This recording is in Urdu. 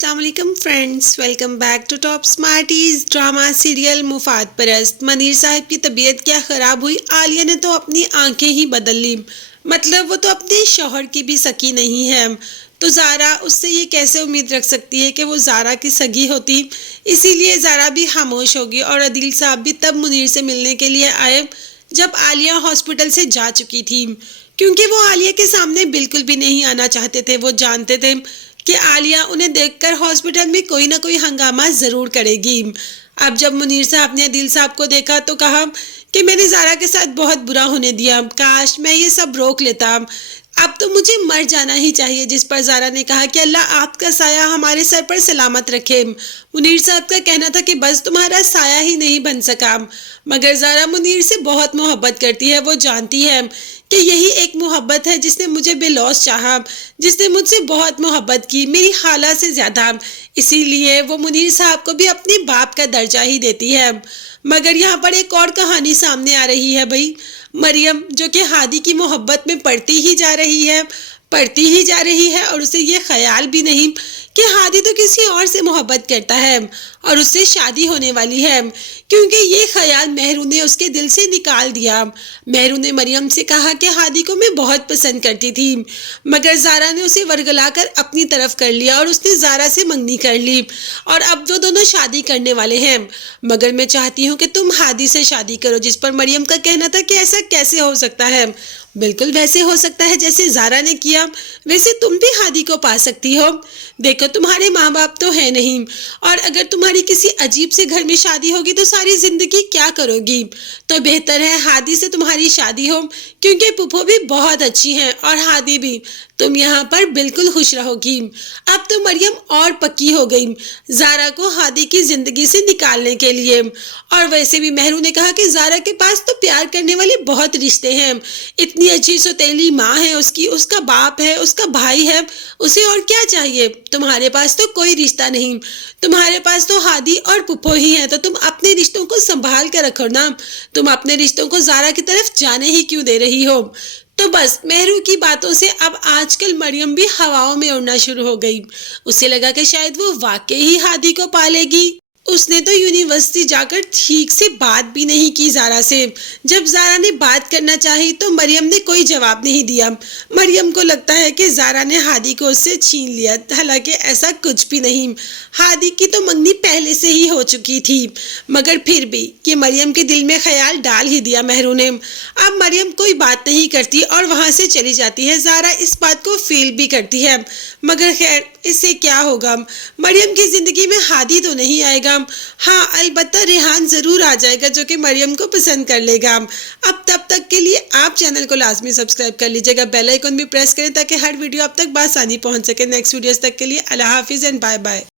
السلام علیکم friends, welcome back to Top Smarties drama serial مفاد پرست۔ منیر صاحب کی طبیعت کیا خراب ہوئی، عالیہ نے تو اپنی آنکھیں ہی بدل لی۔ مطلب وہ تو اپنے شوہر کی بھی سکی نہیں ہے، تو زارا اس سے یہ کیسے امید رکھ سکتی ہے کہ وہ زارا کی سگی ہوتی۔ اسی لیے زارا بھی خاموش ہوگی اور عدیل صاحب بھی تب منیر سے ملنے کے لیے آئے جب عالیہ ہاسپٹل سے جا چکی تھی، کیونکہ وہ عالیہ کے سامنے بالکل بھی نہیں آنا چاہتے تھے۔ وہ جانتے تھے کہ عالیہ انہیں دیکھ کر ہاسپٹل میں کوئی نہ کوئی ہنگامہ ضرور کرے گی۔ اب جب منیر صاحب نے عدیل صاحب کو دیکھا تو کہا کہ میں نے زارا کے ساتھ بہت برا ہونے دیا، کاش میں یہ سب روک لیتا، اب تو مجھے مر جانا ہی چاہیے۔ جس پر زارا نے کہا کہ اللہ آپ کا سایہ ہمارے سر پر سلامت رکھے۔ منیر صاحب کا کہنا تھا کہ بس تمہارا سایہ ہی نہیں بن سکا، مگر زارا منیر سے بہت محبت کرتی ہے۔ وہ جانتی ہے کہ یہی ایک محبت ہے جس نے مجھے بے لوث چاہا، جس نے مجھ سے بہت محبت کی، میری خالہ سے زیادہ۔ اسی لیے وہ منیر صاحب کو بھی اپنے باپ کا درجہ ہی دیتی ہے۔ مگر یہاں پر ایک اور کہانی سامنے آ رہی ہے بھائی، مریم جو کہ ہادی کی محبت میں پڑتی ہی جا رہی ہے اور اسے یہ خیال بھی نہیں کہ ہادی تو کسی اور سے محبت کرتا ہے اور اس سے شادی ہونے والی ہے، کیونکہ یہ خیال مہرو نے اس کے دل سے نکال دیا۔ مہرو نے مریم سے کہا کہ ہادی کو میں بہت پسند کرتی تھی، مگر زارا نے اسے ورگلا کر اپنی طرف کر لیا اور اس نے زارا سے منگنی کر لی اور اب وہ دونوں شادی کرنے والے ہیں۔ مگر میں چاہتی ہوں کہ تم ہادی سے شادی کرو۔ جس پر مریم کا کہنا تھا کہ ایسا کیسے ہو سکتا ہے؟ بالکل ویسے ہو سکتا ہے جیسے زارا نے کیا، ویسے تم بھی ہادی کو پا سکتی ہو۔ دیکھو تمہارے ماں باپ تو ہے نہیں، اور اگر تمہاری کسی عجیب سے گھر میں شادی ہوگی تو ساری زندگی کیا کرو گی؟ تو بہتر ہے ہادی سے تمہاری شادی ہو، کیونکہ پھپھو بھی بہت اچھی ہیں اور ہادی بھی، تم یہاں پر بالکل خوش رہو گی۔ اب تو مریم اور پکی ہو گئی زارا کو ہادی کی زندگی سے نکالنے کے لیے۔ اور ویسے بھی مہرو نے کہا کہ زارا کے پاس تو پیار کرنے والے بہت رشتے ہیں، اتنی اچھی سوتیلی ماں ہے اس کی، اس کا باپ ہے، اس کا بھائی ہے، اسے اور کیا چاہیے؟ تمہارے پاس تو کوئی رشتہ نہیں، تمہارے پاس تو ہادی اور پھپھو ہی ہیں، تو تم اپنے رشتوں کو سنبھال کے رکھو نا، تم اپنے رشتوں کو زارا کی طرف جانے ہی کیوں دے رہی ہو؟ تو بس مہرو کی باتوں سے اب آج کل مریم بھی ہواؤں میں اڑنا شروع ہو گئی۔ اسے لگا کہ شاید وہ واقعی ہی ہادی کو پالے گی۔ اس نے تو یونیورسٹی جا کر ٹھیک سے بات بھی نہیں کی زارا سے۔ جب زارا نے بات کرنا چاہی تو مریم نے کوئی جواب نہیں دیا۔ مریم کو لگتا ہے کہ زارا نے ہادی کو اس سے چھین لیا، حالانکہ ایسا کچھ بھی نہیں، ہادی کی تو منگنی پہلے سے ہی ہو چکی تھی، مگر پھر بھی یہ مریم کے دل میں خیال ڈال ہی دیا مہرو نے۔ اب مریم کوئی بات نہیں کرتی اور وہاں سے چلی جاتی ہے۔ زارا اس بات کو فیل بھی کرتی ہے، مگر خیر اس سے کیا ہوگا، مریم کی زندگی میں ہادی تو نہیں آئے گا، ہاں البتہ ریحان ضرور آ جائے گا جو کہ مریم کو پسند کر لے گا۔ اب تب تک کے لیے آپ چینل کو لازمی سبسکرائب کر لیجئے گا، بیل آئیکن بھی پریس کریں تاکہ ہر ویڈیو آپ تک بآسانی پہنچ سکے۔ نیکسٹ ویڈیوز تک کے لیے اللہ حافظ اینڈ بائے بائے۔